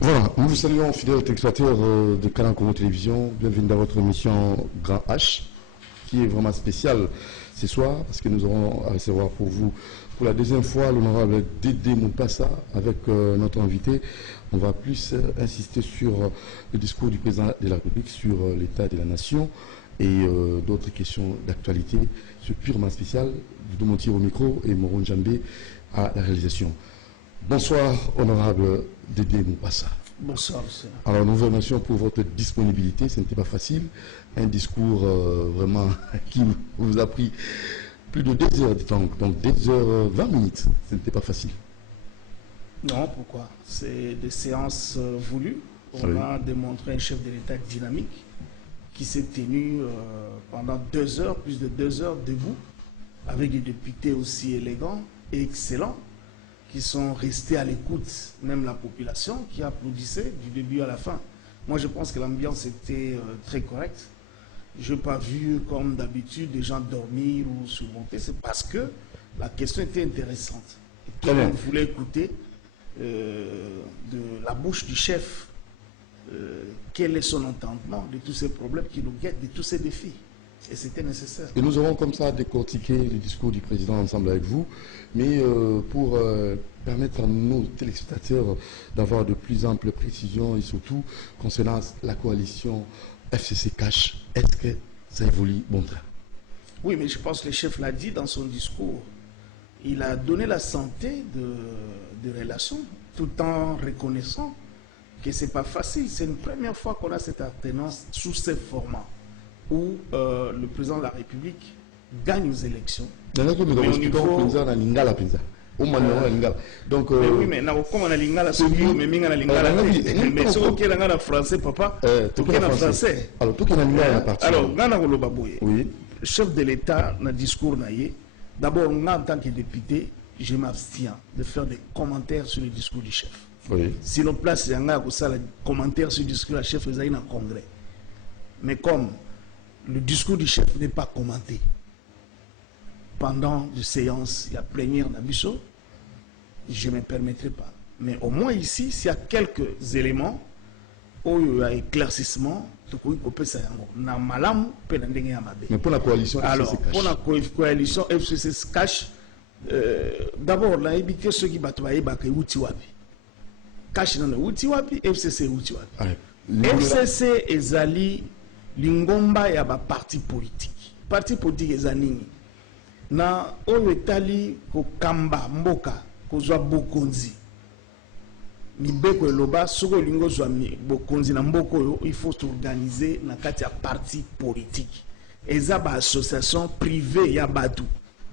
Voilà, nous vous saluons, fidèles téléspectateurs de Canal Congo Télévision. Bienvenue dans votre émission Grand H, qui est vraiment spéciale ce soir, parce que nous aurons à recevoir pour vous, pour la deuxième fois, l'honorable Dédé Moupassa, avec notre invité. On va plus insister sur le discours du président de la République, sur l'état de la nation et d'autres questions d'actualité. C'est purement spécial. Doumontier au micro et Moron Djambé à la réalisation. Bonsoir, honorable Dédé Moupassa. Bonsoir, monsieur. Alors, nous vous remercions pour votre disponibilité. Ce n'était pas facile. Un discours vraiment qui vous a pris plus de 2 heures de temps, donc 2 heures 20 minutes. Ce n'était pas facile. Non, pourquoi? C'est des séances voulues. On a démontré un chef de l'État dynamique qui s'est tenu pendant 2 heures, plus de 2 heures debout, avec des députés aussi élégants et excellents, qui sont restés à l'écoute, même la population qui applaudissait du début à la fin. Moi, je pense que l'ambiance était très correcte. Je n'ai pas vu, comme d'habitude, des gens dormir ou se monter. C'est parce que la question était intéressante. Et tout le monde voulait écouter de la bouche du chef quel est son entendement de tous ces problèmes qui nous guettent, de tous ces défis. Et c'était nécessaire. Et nous aurons comme ça décortiqué le discours du président ensemble avec vous, mais pour permettre à nos téléspectateurs d'avoir de plus amples précisions et surtout concernant la coalition FCC Cash, est-ce que ça évolue bon train? Oui, mais je pense que le chef l'a dit dans son discours. Il a donné la santé de relations tout en reconnaissant que ce n'est pas facile. C'est une première fois qu'on a cette alternance sous ces formats où le président de la République gagne aux élections. Mais au niveau... Donc, mais oui, mais comme on a lingala, mais ce qu'on a en français, papa, tout est en français. Alors, tout est en anglais. Alors, le chef de l'État, dans le discours, d'abord, en tant que député, je m'abstiens de faire des commentaires sur le discours du chef. Oui. Si l'on place des commentaires sur le discours du chef, ils ont un congrès. Mais comme le discours du chef n'est pas commenté pendant les séances, il y a plénière d'Abisso, je ne me permettrai pas. Mais au moins ici, s'il y a quelques éléments où il y a éclaircissement, mais pour la coalition alors, pour la coalition FCC Cash, d'abord, la éviter ceux qui battent Cash dans le Utiwapi, FCC Utiwapi. FCC et Zali, Lingomba et ba parti politique. Parti politique et Zanini. Na Oyetali ko Kamba Mboka ko zwa Bokonzi. Mibeko eloba soko lingo zwa Bokonzi na Mboko yo, il faut s'organiser na kati ya parti politique. Eza ba association privée ya batu.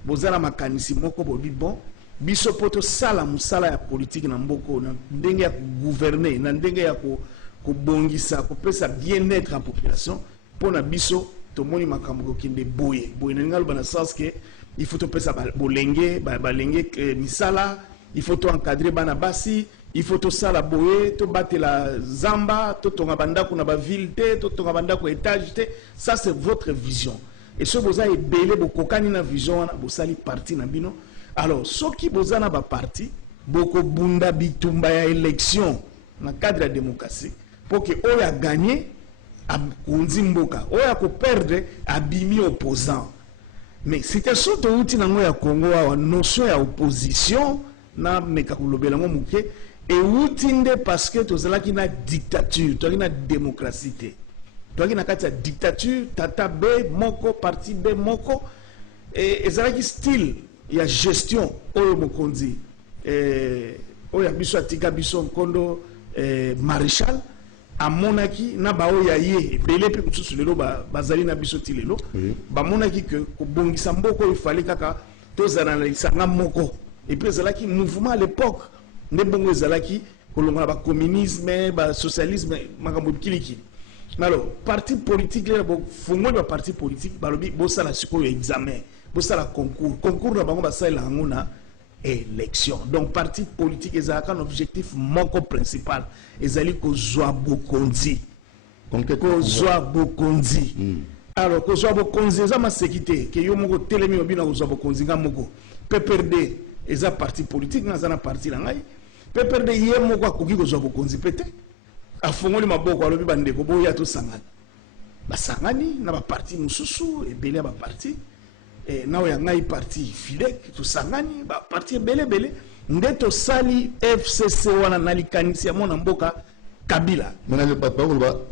Bozala makanisi moko bobi bon. Biso poto sala musala ya politique na Mboko na ndenge ya gouverner na ndenge ya ko bongisa ko pesa bien-être en population pour na biso to moni makambo kinde boye na ngalo bana sens que il faut to pesa bolenge balenge misala, il faut to encadrer bana basi, il faut to sala boye to batela zamba to tonga bandako na ba ville te to tonga bandako étage te. Ça c'est votre vision et ce boza ebele bokokani na vision wana bosali parti na bino. Alors soki boza na ba parti boko bunda bitumba ya élection na cadre de démocratie pour que oya gagner a Mboka, oya ko perdre abimi opposant. Mais c'était surtout outil nango ya Congo wa notion ya opposition na mekakulobela ngo muke et outil nde parce que tozala ki na dictature, to na démocratie te. To na kati ya dictature, tata B moko parti B moko et ezala ki style ya gestion oyo mokonzi oya biso atika biso nkondo maréchal a monaki na baoya ye belé pe mususu lelo bazali na biso ti lelo ba monaki que ko bongisa mboko il fallait kaka tozana na lisanga moko et puis ezalaki mouvement à l'époque ne bongo ezalaki kolonga ba communisme ba socialisme makambo kilikili. Alors parti politique là bo fongo ba parti politique balobi bo sala siko examen bo sala concours na bango ba sala nguna élection. Donc parti politique ezalaka un objectif moko principal ezali ko zwa Bokonzi. Ko zwa Bokonzi. Alors ko zwa Bokonzi eza ma sécurité que yo moko telemi obina ko zwa Bokonzi nga moko PPRD eza parti politique na zana parti la ngai PPRD ye moko akoki kozwa bokonzi pete afongoli maboko alobi bandeko boya tosangana basangani na baparti mosusu ebele ya baparti na oyo ya ngai parti FIDEC tosangani baparti ebele nde tosali FCC wana na likanisi ya mwana mboka Kabila.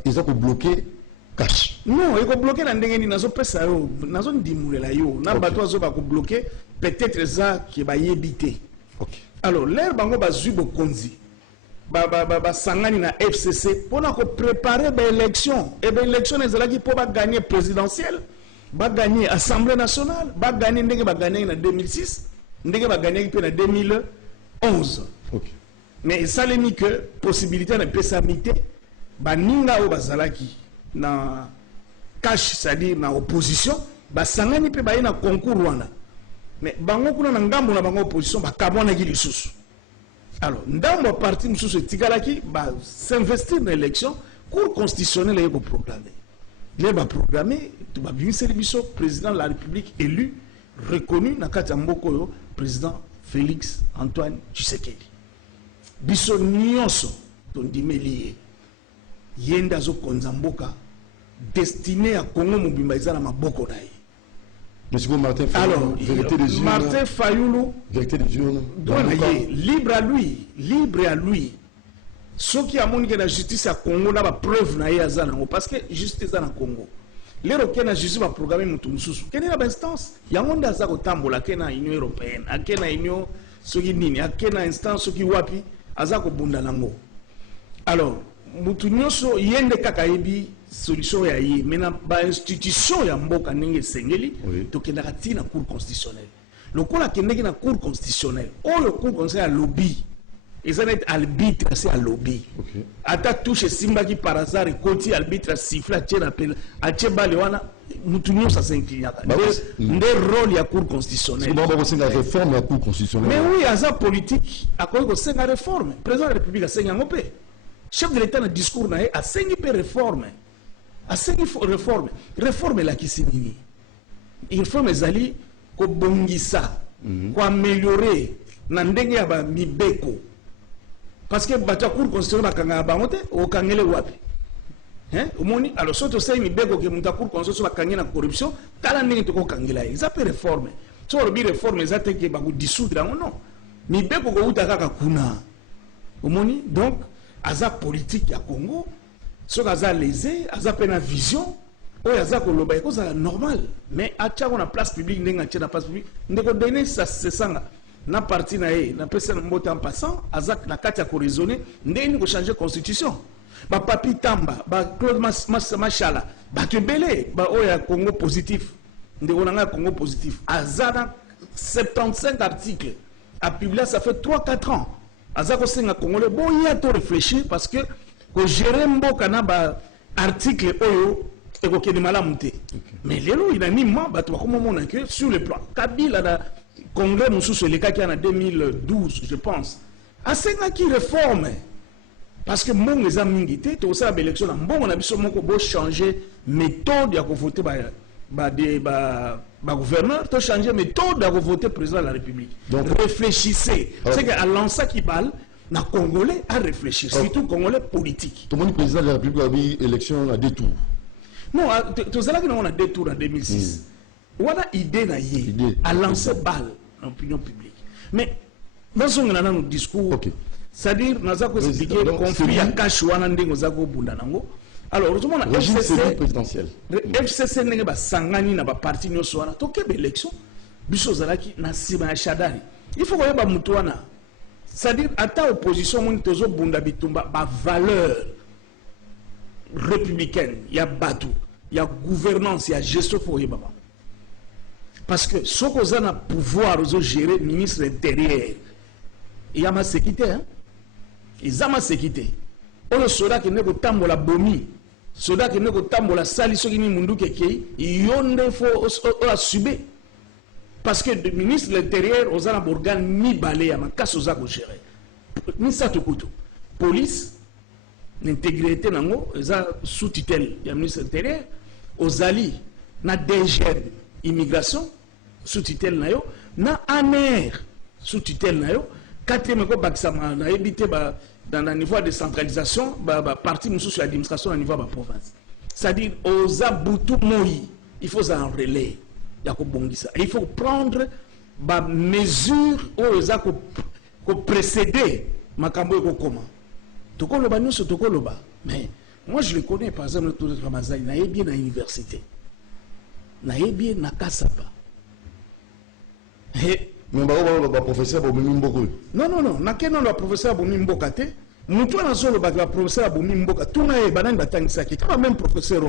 Ils ont bloqué cash. Non, ils ont bloqué na ndenge ni nazopesa yo, nazondimulela yo. Na bato azo ba ko bloquer peut-être ça qui ba yebité. OK. Alors, l'air bango bazui bokonzi. Ba sangani na FCC pour ko préparer ba élection. Et ba élection ezalaki pour ba gagner présidentielle, ba gagner assemblée nationale, ba gagner ndenge ba gagner na 2006, ndenge ba gagner pe na 2011. OK. Mais ça n'est que possibilité de pesamité baninga o bazalaki na cash, c'est-à-dire na opposition basangani pe ba na concours wana. Mais bango kuna na ngambo na bango opposition bakabona ki lisusu. Alors ndambo parti mususu tikalaki ba s'investir dans l'élection, cour constitutionnelle est programmé. Les ba programmé to ba bimiseli biso président de la République élu reconnu na kati ya mboko yo président Félix Antoine Tshisekedi. Biso nyonso tondimeli yenda zo konzamboka destiné à Congo mobimba ezala maboko na ye. Monsieur Martin Fayoulou, alors vérité des urnes, Martin Fayoulou, vérité des urnes, libre à lui. Ceux qui a montré la justice à Congo na ba preuve na ye azana parce que justice na Congo. Les roquets na justice va programmer mutu mususu. Quelle est la instance? Yangonda za ko tambola kena Union européenne, akena Union soki nini, akena instance soki wapi azako bunda nango. Alors, mutu nyonso yende kaka yebi solution ya yi mena ba institution ya mboka ndenge sengeli to kendaka tina cour constitutionnelle. Lokola kendeki na cour constitutionnelle, le cour constitutionnelle lobby. Ils ont été arbitre, c'est à lobby. Ata touche simba qui par hasard et côté arbitre siffle à appel à Tchebalewana, nous tournons ça s'incline. Des rôles à cour constitutionnelle. C'est la réforme de la cour constitutionnelle. Mais oui, à ça politique, à quoi que c'est la réforme. Le président de la République a saigné un peu. Chef de l'État dans le discours a saigné peu réforme. A saigné réforme. Réforme là qui signifie. Il faut mes alliés ko bongisa, ko améliorer nandenge ya ba mibeko. Parce que la cour constitutionnelle bakanga bangote o kangele wapi hein omoni alors soto sai mibeko ke muta cour constitutionnelle bakanga na corruption tala ndenge to ko kangela ça peut réforme so robi réforme ça te ke ba ko dissoudre non mibeko ko uta kaka kuna omoni donc aza politique ya Congo so kaza lésé aza pena vision o aza ko loba ko ça normal mais acha ko na place publique ndenge acha na place publique ndeko donner ça c'est ça na parti na ye na pesa mbote en passant azak na kati ya ko raisonner ndeni ko changer constitution ba papi tamba ba Claude Machala ba tebele ba oya Congo positif ndeko na Congo positif azana 75 articles a publié ça fait 3-4 ans azako senga congolais bon y a to réfléchir parce que ko gérer mboka na ba article oyo e ko kedi malamu te mais lelo il a ni mamba to ko mona que sur le plan Kabila na Congrès Moussou le cas qui en 2012, je pense. À ce qui réforme. Parce que mon les amis tu as aussi l'élection, bon on a besoin changer méthode à voter gouverneur, tu changer méthode à voter président de la République. Donc réfléchissez. C'est qu'à lancer qui parle, na Congolais à réfléchir, surtout Congolais politique. Tout le monde président de la République a eu élection à deux tours. Non, tu sais là qu'on a deux tours en 2006. On a idée à lancer balle dans l'opinion publique. Mais dans son discours, c'est-à-dire nous avons expliqué le conflit à Kachouana Ndengozako Bundanango. Alors, heureusement, la FCC n'est pas sangani na ba parti nyoswana. Toke l'élection, biso zalaki na sima ya Shadari. Il faut que ba mutuana. C'est-à-dire à ta opposition mon tozo bunda bitumba ba valeur républicaine, il y a batu, il y a gouvernance, il y a gestion pour y baba. Parce que ce qu'on a pouvoir de gérer le ministre intérieur, il y a ma sécurité. Hein? Il y a ma sécurité. On le soldat qui n'est pas tambo la bomi, soldat qui n'est pas tambo la sali, ce qui n'est pas keke, il y a un faut la subir. Parce que le ministre de l'intérieur, on a un organe ni balé à ma casse aux agos gérer. Ni ça tout couteau. Police, l'intégrité nango, ils ont sous tutelle du ministre de l'intérieur, aux alliés, na DGM. Immigration sous tutelle nayo na ANR sous tutelle nayo quatrième ko bakisama na éviter dans le niveau de décentralisation parti musu sur l'administration au niveau de la province. C'est-à-dire aux abutu moi il faut un relais ya ko bongisa. Il faut prendre ba mesure aux a ko précéder makambo ko comment. Tokoloba nous sur tokoloba. Mais moi je le connais par exemple autour de Ramazani na bien à l'université. Na bien na Kasaba. Mais le professeur Boumi Mboko. Non, le professeur Boumi Mboka. Nous sommes le professeur Boumi Mboka. Tout le monde est quand même professeur.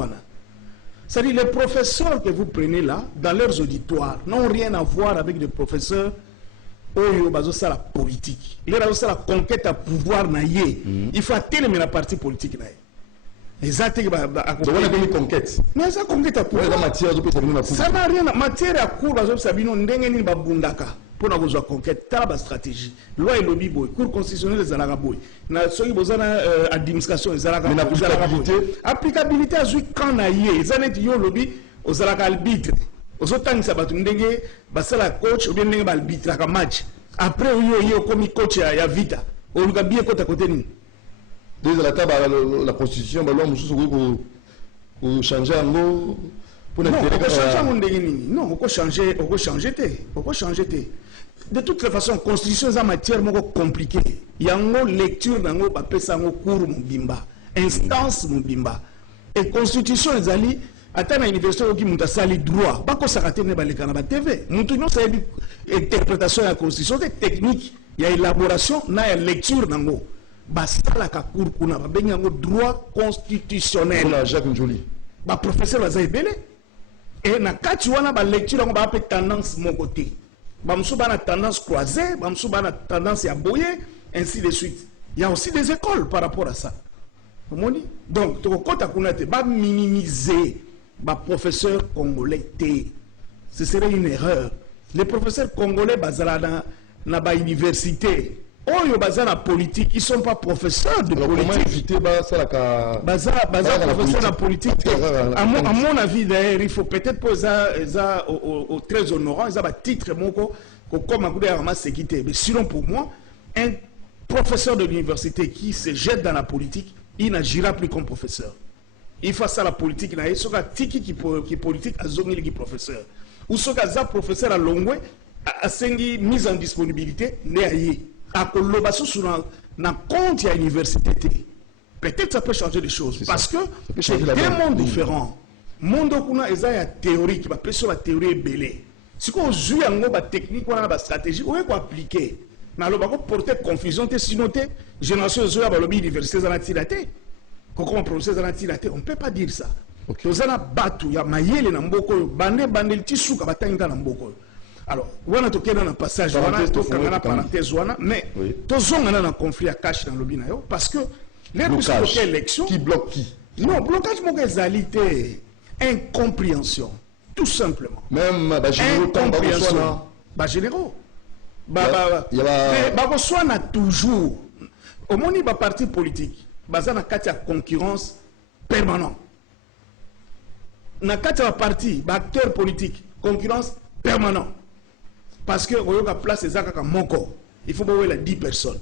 C'est-à-dire les professeurs que vous prenez là, dans leurs auditoires, n'ont rien à voir avec des professeurs qui ont la politique. Ils ont la conquête à pouvoir. Il faut atteindre la partie politique. Exactement. C'est conquête. Mais ça conquête à pouvoir. Ça n'a rien à matière à cours. Pour la conquête, tu as une stratégie. Loi et lobby, cours constitutionnel des Arabes. Na soki bozana administration des Arabes. Applicabilité à ce qu'on a eu. Ils ont dit lobby aux arbitres. Aux autres ça va ndenge basala coach ou bien ndenge arbitre à match. Après yo comme coach ya vita. On va bien côté côté ni. Déjà la constitution ba loi mususu ko changer en mot pour non, on peut changer, de toutes les façons, la constitution est en matière compliquée. Il y a une lecture dans le cours Mubimba, instance Mubimba. Et constitution est allée à l'université qui m'a sali droit. Pas que ça rate ne balé canaba TV. Nous ça interprétation de la constitution, technique, il y a élaboration, il y a lecture dans le basala ka cour kuna ba benga droit constitutionnel. Jacques Njoli. Ba professeur va zaibele. Et na kati wana ba lecture on va tendance mon côté. Ba msu ba na tendance croisée, ba msu ba na tendance ya boyer, ainsi de suite. Il y a aussi des écoles par rapport à ça. Donc to kota kuna te ba minimiser ba professeur congolais té. Ce serait une erreur. Les professeurs congolais bazala na ba université. Oh, yo bazala politique, ils sont pas professeurs de politique. Bazala professeur de politique. À mon avis, d'ailleurs, il faut peut-être poser au très honorant, ils ont un titre comme un sécurité. Mais sinon, pour moi, un professeur de l'université qui se jette dans la politique, il n'agira plus comme professeur. Il faut ça la politique. Il y a un tiki qui est politique, à zongi qui professeur. Ou ce qu'il y a un professeur à Longwe, à Sengi, mise en disponibilité, n'est à Kolobasso sur un compte à l'université. Peut-être ça peut changer les choses. Parce que c'est deux mondes différents. Monde où il y a une théorie qui va plus sur la théorie belée. Si on joue à une technique, on a une stratégie, on peut appliquer. Mais alors, on va porter confusion, sinon, génération de l'université université dans la tilaté. Comment professeur dans la tilaté, on ne peut pas dire ça. Nous avons battu, il y a maïel dans Mboko, bandel tissu, qui va t'engager dans Mboko. Alors, on a toqué dans un passage, on a toqué dans la parenthèse, mais tous on a un conflit à cache dans le binayo parce que les élections. Qui bloque qui? Non, blocage, mon réalité, incompréhension, tout simplement. Même, incompréhension. Généraux. On a toujours, au moins, il y a parti politique, il y a une concurrence permanente. Dans le parti, acteur politique, concurrence permanente. Parce que vous avez place des actes mon corps. Il faut voir les 10 personnes.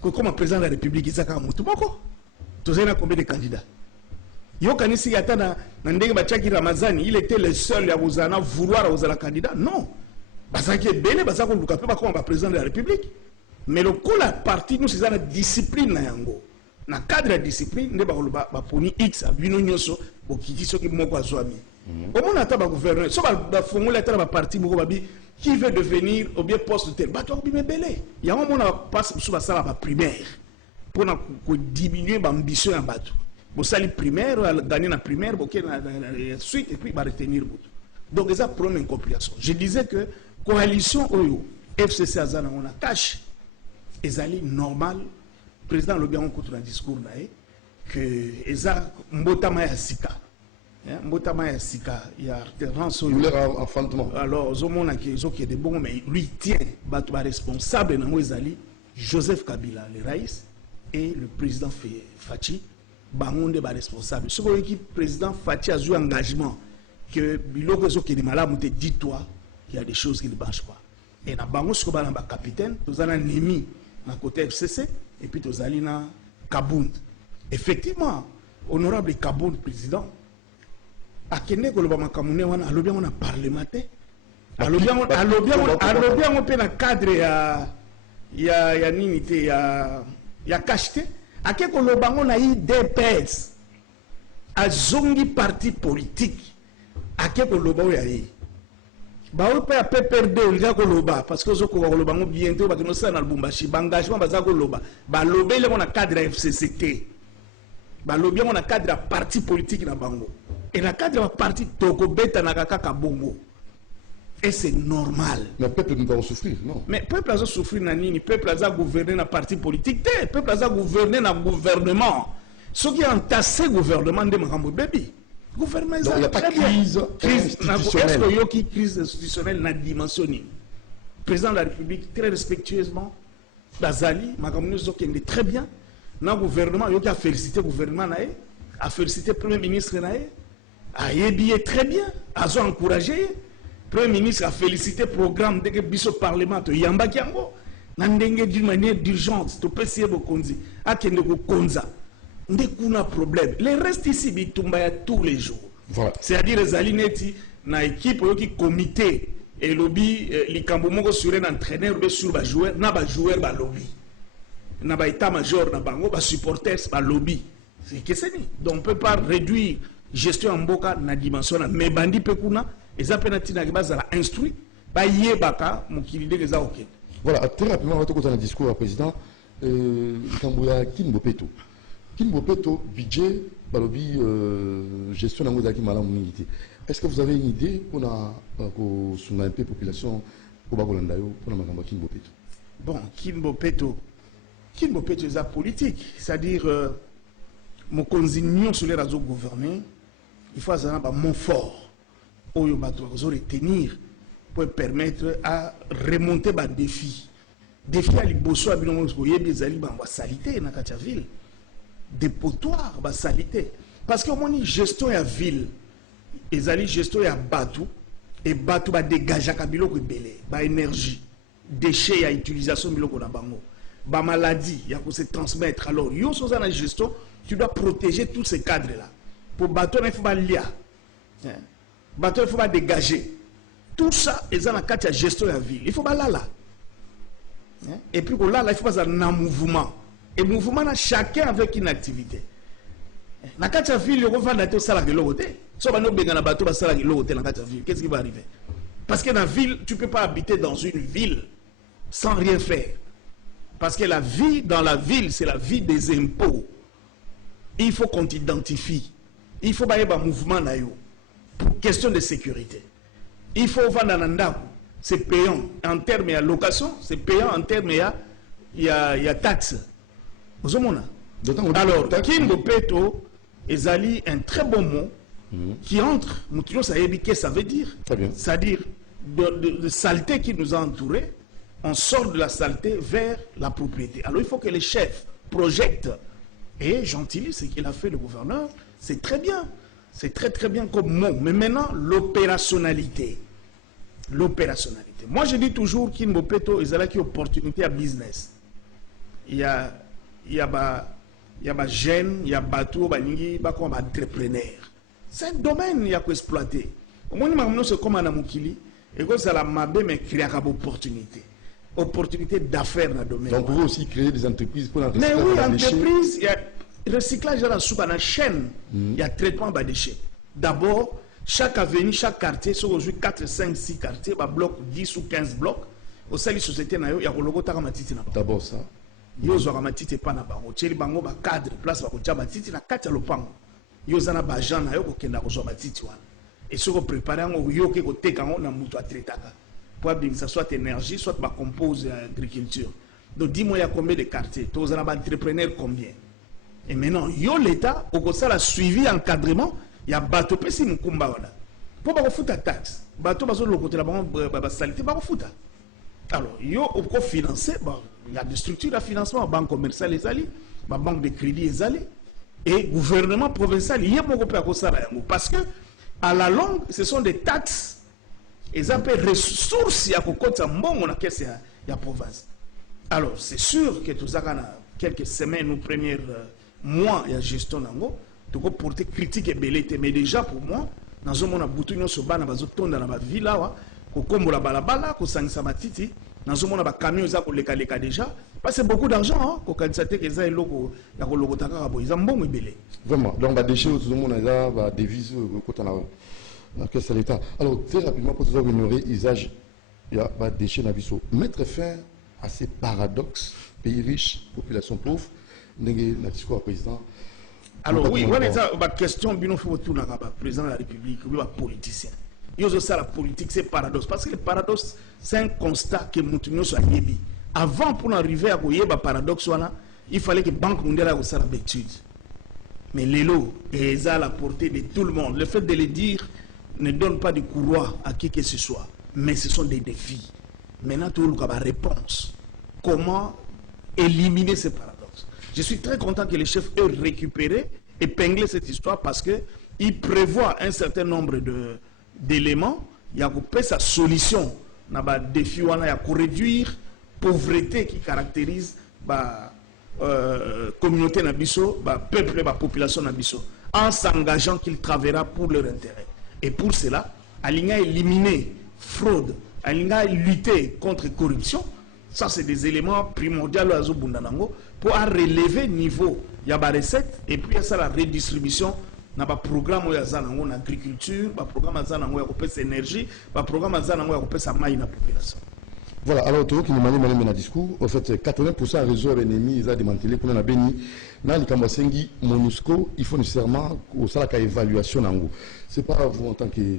Comme président de la République, il y a combien de candidats? Il était le seul à vouloir être candidat. Non. Parce que c'est bien, parce qu'on ne président de la République. Mais le coup, la partie, nous, c'est la discipline. Dans le cadre de la discipline, nous avons X à Binognoso pour qui dit ce qui m'a pas zoami. Comment on attend le gouverneur? Si on a un parti qui veut devenir au bien poste de tel, il y a un moment où on passe sur la salle primaire pour diminuer l'ambition en bateau. Vous allez primaire, gagner la primaire, la suite et puis retenir. Donc, c'est un problème d'incompréhension. Je disais que la coalition Oyo, FCC Azana, on a caché, et c'est normal. Le président le bien contre un discours que Eza Mbotama Yassika. Mbotama Yassika, il y a alternance. Alors, Zomona qui est de bon, mais lui tient, responsable dans Mouezali, Joseph Kabila, le Raïs, et le président Fachi, Bangonde est responsable. Ce que le président Fachi a joué engagement, que Biloko qui est malade, dis-toi qu'il y a des choses qui ne marchent pas. Et na bango ce qu'on a capitaine, nous avons Nemi na côté FCC et puis nous avons na Kabound. Effectivement, honorable Kabound président, a kende ko loba makamune wana alobi on a parlementaire. Alobi on peut na cadre ya nini te ya cacheté. A ke ko loba on a IDPS. A zongi parti politique. A ke ko loba ya yi. Ba o pe a PPRD on ko loba parce que zo ko loba ngo bientôt ba kino sa na Lubumbashi engagement ba za ko loba. Ba lobe le on a cadre FCCT. Ba lobi on a cadre parti politique na bango. Et la cadre parti Toko Beta Nakaka Bongo. Et c'est normal. Mais le peuple nous va souffrir, non? Mais le peuple a souffert, le peuple a gouverné dans le parti politique, le peuple a gouverné dans le gouvernement. Ce qui a entassé le gouvernement de Makambo Baby. Gouvernement, donc il n'y a pas de crise institutionnelle. Est-ce qu'il y a une crise institutionnelle dans la dimension? Le président de la République, très respectueusement, Bazali, Makambo Zoki très bien. Dans le gouvernement, il y a félicité le gouvernement, a félicité le Premier ministre. A yébié très bien, a encouragé. Le Premier ministre a félicité le programme de Bisso Parlement, Yamba Kiango, d'une manière d'urgence, tu peux essayer de konzi, a kende ko konza. Ndekuna problème. Les restes ici, bitumba tous les jours. Voilà. C'est-à-dire les alinétis, na équipe, qui comité, et lobby, les cambomoko sur un entraîneur, sur un joueur, na ba joueur, ba lobby. Na ba état-major, na bango, ba supporters, ba lobby. C'est que c'est ni. Donc on ne peut pas réduire gestion en boka na dimension mais bandi pekuna et ça penati na base la instruit ba yebaka mukilide les ok. Voilà, très rapidement on va tout un discours au président Kambouya Kinbopeto. Kinbopeto budget balobi gestion na mala munité. Est-ce que vous avez une idée pour sur un peu population pour bakolanda yo pour makambo Kinbopeto? Bon, Kinbopeto est la politique, c'est-à-dire mon consigne sur les réseaux gouvernés. Il faut avoir mon fort pour retenir pour permettre à remonter les défis. Défi à l'Ibosso, à la salité dans la ville. Dépotoir, la salité. Parce que mon gestion de la ville, les gestion de Batou, et Batou va dégager la énergie, déchets à utilisation de la maladie, il y a se transmettre. Alors, yo sur la gestion, tu dois protéger tous ces cadres-là. Pour bateau, il faut pas lier. Bateau, il faut pas dégager. Tout ça, ils ont la gestion de la ville. Il faut pas là. Et puis, là, il faut pas un mouvement. Et mouvement, chacun avec une activité. Dans la ville, il faut faire ça la l'autre. Si on a un bateau, ça la l'autre dans la ville. Qu'est-ce qui va arriver? Parce que dans la ville, tu ne peux pas habiter dans une ville sans rien faire. Parce que la vie dans la ville, c'est la vie des impôts. Il faut qu'on t'identifie. Il faut qu'il y ait un mouvement pour question de sécurité. Il faut vendre un andam. C'est payant en termes de location, c'est payant en termes de taxes. Vous avez alors, Kinbopeto est un très bon mot qui entre, ça veut dire, c'est-à-dire de saleté qui nous a entourés, on sort de la saleté vers la propriété. Alors il faut que les chefs projettent. Et Gentilly, ce qu'il a fait le gouverneur, c'est très bien. C'est très très bien comme mot. Mais maintenant, l'opérationnalité. L'opérationnalité. Moi, je dis toujours qu'il y a une opportunité à business. Il y a des jeunes, il y a des bateaux, il y a des entrepreneurs. C'est un domaine qu'il y a qu'à exploiter. Moi, c'est comme un Amukili. Et que ça la mabé, mais créer une opportunité. Opportunité d'affaires dans le domaine. Donc, vous pouvez aussi créer des entreprises pour la recyclage. Mais oui, entreprise, il y a recyclage dans la chaîne. Il y a traitement des déchets. D'abord, chaque avenue, chaque quartier, sur aujourd'hui 4, 5, 6 quartiers, par bloc 10 ou 15 blocs, au sein de la société, il y a un logo Taramatiti. D'abord ça. Il y a un matiti pas na bango. Il y a un cadre, place pour le matiti, na 4 lopango. Il y a un agent, il y a un matiti. Et si vous préparez, il y a un mouton à traiter. Pour que ce soit énergie, soit ma compose agriculture. Donc dis-moi, il y a combien de quartiers? Tu as un entrepreneur combien? Et maintenant, l'État, au ça, a suivi encadrement, il y a bateau pessi mukumba. Pour pas foutre la taxe. Bateau, parce que le côté de la saleté, pas foutre. Alors, au financer, il y a des structures de financement, banque commerciale, les alliés, banque de crédit, les alliés, et gouvernement provincial, il y a beaucoup de ça. Parce que, à la longue, ce sont des taxes et ça peut ressources ya kokota mbongo na caisse ya province. Alors c'est sûr que tout ça quelques semaines ou premiers mois ya gestion nango to ko porter critique et belete, mais déjà pour moi dans un monde butu nyonso bana bazotonda na ba villa wa ko kombola balabala ko sangisa matiti dans un monde ba camion za ko leka déjà parce que beaucoup d'argent ko kanisa te que ça eloko ya ko lokota ka bo ils mbongo ebele vraiment. Donc ba déchet tout le monde là ba devise ko na caisse de l'État. Alors très rapidement pour toujours ignorer usage il y a ba déchet na biso mettre fin à ces paradoxes, pays riches, population pauvre, n'a discours président. Alors oui, voilà la question, bien faut tout le président de la République, le politicien. Il y a ça la politique, c'est paradoxe. Parce que le paradoxe, c'est un constat que nous sommes yébi. Avant pour arriver à ce paradoxe, il fallait que la Banque mondiale ait ça l'habitude. Mais l'élo est à la portée de tout le monde. Le fait de le dire ne donne pas de courroie à qui que ce soit. Mais ce sont des défis. Maintenant, tout le monde a une réponse. Comment éliminer ces paradoxes? Je suis très content que les chefs aient récupéré, épinglé cette histoire parce qu'ils prévoient un certain nombre d'éléments. Il y a sa solution. Il y a des défis, il y a réduire la pauvreté qui caractérise la communauté nabiso, le peuple, la population nabiso, en s'engageant qu'ils travailleront pour leur intérêt. Et pour cela, il y a éliminé fraude, il a lutter contre la corruption. Ça, c'est des éléments primordiaux pour relever le niveau. Il y a des recettes et puis il y a la redistribution. Il y a un programme où il y a l'agriculture, un programme où il y a l'énergie, un programme où il y a la population. Voilà, alors tout qui nous manie un discours, en fait 80% réseau ennemi, ils ont démantelé pour nous béni. Dans les Kamasengi, MONUSCO, il faut nécessairement au salaire évaluation. Ce n'est pas vous en tant que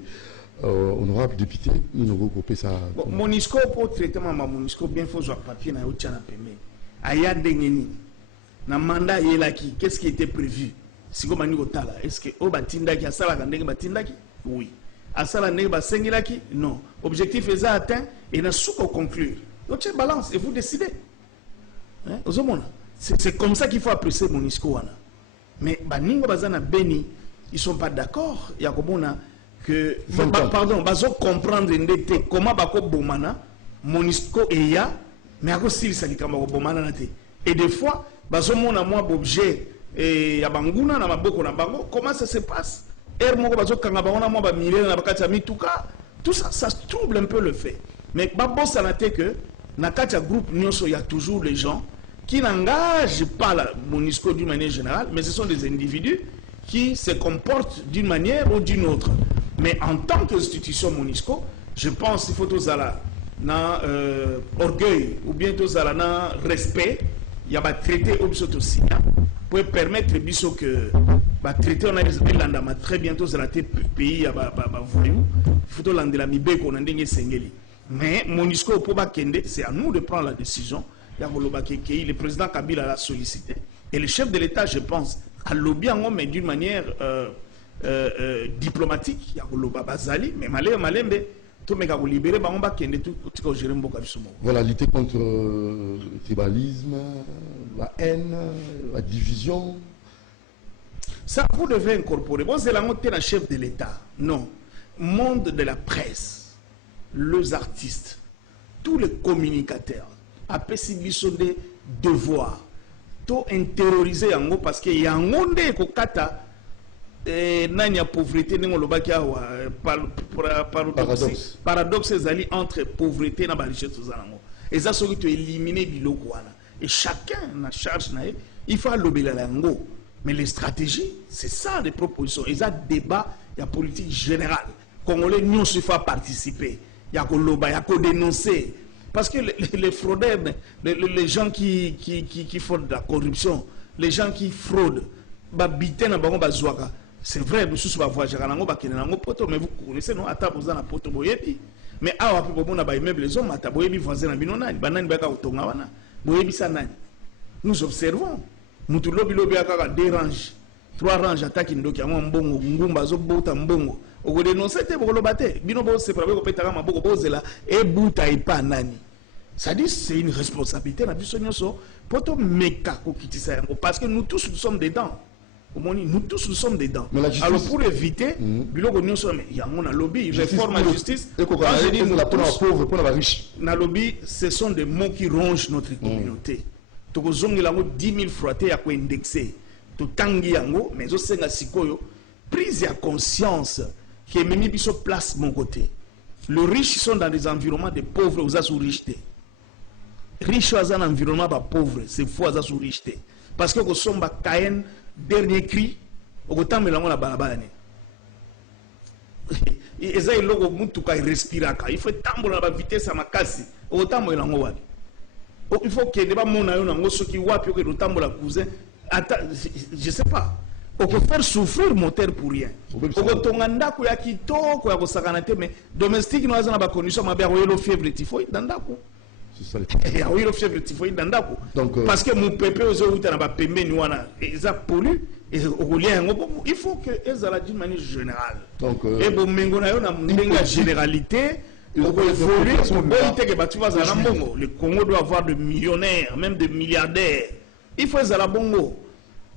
honorable député, nous nous regroupons ça. MONUSCO, pour traitement, MONUSCO, bien faut jouer papier dans le Tchana Pemé. Aya Dengeni, dans le mandat, qu'est-ce qui était prévu? Si vous avez est-ce que au Batindaki, à Salakandeng Batindaki? Oui. À Salakandeng Basengilaki? Non. Objectif est atteint et il y a sous conclure. Donc, c'est balance et vous décidez. C'est comme ça qu'il faut apprécier MONUSCO. Mais Baningo Bazana Beni, ils ne sont pas d'accord. Il y a que pardon, bazo comprendre comment bako bomana MONUSCO eya mais ako sili sali kama bomana nate et des fois bazo mona moi objet et ya banguna na maboko na bango comment ça se passe moko bazo kanga bangona moi ba milena na bakati mituka tout ça ça trouble un peu le fait mais babo sanate que na kati groupe nyonso il y a toujours les gens qui n'engagent pas la MONUSCO d'une manière générale mais ce sont des individus qui se comportent d'une manière ou d'une autre. Mais en tant qu'institution MONUSCO, je pense qu'il faut tous aller dans orgueil ou bien tous aller dans respect. Il y a un traité aussi pour permettre que traité on a très bientôt dans le pays il faut que la Mibé qu'on a sengeli. Mais MONUSCO pour c'est à nous de prendre la décision. Le président Kabila l'a sollicité et le chef de l'État, je pense, a lobby mais d'une manière diplomatique. Il y a le Bazali, mais Malembe, tout le monde libéré, voilà, lutter contre le tribalisme, la haine, la division. Ça, vous devez incorporer. Bon, c'est la montée d'un chef de l'État. Non. Monde de la presse, les artistes, tous les communicateurs, à des devoirs. To intérioriser yango parce que yango nde kokata nanya pauvreté ningo lobaki awa paradoxe ezali entre pauvreté na ba richesse tozango eza soki to éliminer biloko wana et chacun na charge na il faut lobela yango mais les stratégies c'est ça les propositions eza débat ya politique générale congolais nyonso faut participer ya ko loba ya ko dénoncer. Parce que les fraudeurs, les gens qui font de la corruption, les gens qui fraudent, c'est vrai, nous sommes voyageurs, mais vous connaissez, non? Mais nous observons, nous deux ranges, 3 ranges attaquent au dénoncer te bolo baté bino bo se problème ko petaka maboko bozela e buta ipa nani ça dit c'est une responsabilité na biso nyonso poto meka ko kitisa yango parce que nous tous nous sommes dedans Nous tous, nous sommes dedans. Justice... Alors, pour éviter, il y a un lobby, il réforme la justice. La lobby, ce sont des mots qui rongent notre communauté. Donc, il y a 10 000 frottés à quoi indexer. Mais prise de conscience qui est mis sur place mon côté. Les riches sont dans des environnements de pauvres aux richetés. Riches sont dans un environnement de pauvres, c'est faux aux richetés. Parce que nous sommes Caïn, dernier cri, au temps de la balabane. Et ça, il respire. Il faut tambour à la vitesse à ma casse. Au temps de la il faut que les gens qui voient que le tambour à cousin. Je ne sais pas. On peut faire souffrir le moteur pour rien. On peut faire ya kitoko ya kosakanate mais domestique nous avons pas condition ma bien le fièvre typhoïde dandako. C'est ça. Et oui le fièvre typhoïde dandako. Donc parce que mon pépé aux autres na ba pembe ni wana ça pollue et au lien il faut que ezala d'une manière générale. Donc et bon mengo na yo na ndenga généralité le Congo doit avoir de millionnaires, même de milliardaires. Il faut ezala bongo.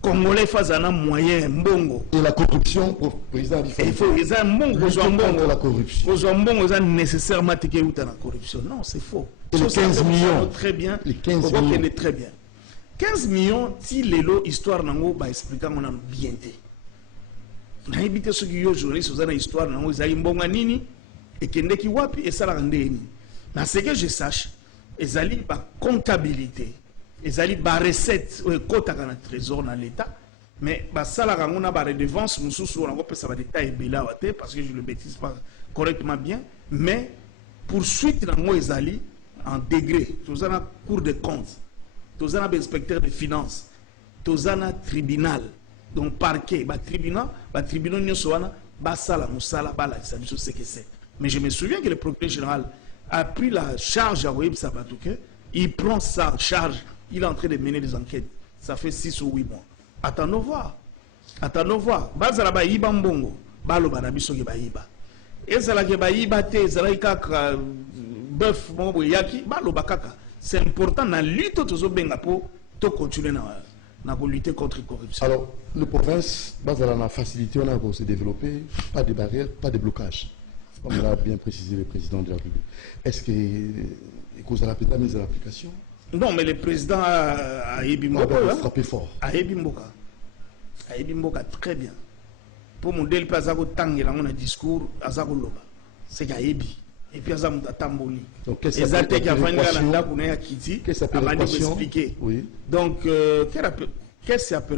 Congolais face à un moyen mbongo. Et la corruption, président il faut les mbongo contre la corruption. Aux mbongo c'est nécessairement que la corruption. Non, c'est faux. Et les 15 millions très bien. Les 15 millions très bien. 15 millions si les lots histoire nango ba expliquer on a bien été. Na éviter ceux qui yo journalistes aux histoire nango ezali mbonga nini et kende ki wapi et ça la ndeni. Na ce que je sache, ezali ba comptabilité. Les alliés par recette côté dans le trésor dans l'État mais ça la on a par redevance nous sous on a pas ça va détail bela parce que je le bêtise pas correctement bien mais poursuite dans moi les alliés en degré tous en cour de compte tous en inspecteur de finances tous en tribunal donc parquet tribunal nous soana sala musala bala ça ce que c'est mais je me souviens que le procureur général a pris la charge à Web Sabatouke il prend sa charge. Il est en train de mener des enquêtes. Ça fait 6 ou 8 mois. Attendons voir. Attendons voir. Bazala ba yiba mbongo. Balo banabiso ke ba yiba. Ezala ke ba yiba te, ezala kaka bœuf mombo yaki, balo bakaka. C'est important dans lutte tozo benga po to continuer na lutter contre la corruption. Alors, le province, bazala na facilité on a pour se développer, pas de barrières, pas de blocage. Comme l'a bien précisé le président de la République. Est-ce que cause de la mise à l'application? Non, mais le président a Ebimboka frappé fort. A Ebimboka très bien. Pour mon délai pas à tang il a un discours à Zagoloba. C'est qu'à Ebi. Et puis à Zamutamboli. Donc qu'est-ce que ça veut dire? Qu'est-ce que ça veut expliquer? Oui. Donc qu'est-ce que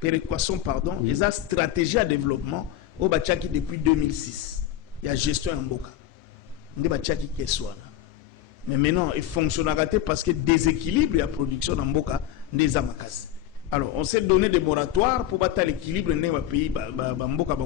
péréquation pardon, et sa stratégie à développement au Bachaki depuis 2006. Il y a gestion en Boka. On Bachaki Keswana. Mais maintenant, il fonctionne à rater parce que déséquilibre la production dans Boka des Amakas. Alors, on s'est donné des moratoires pour battre l'équilibre dans les pays Boka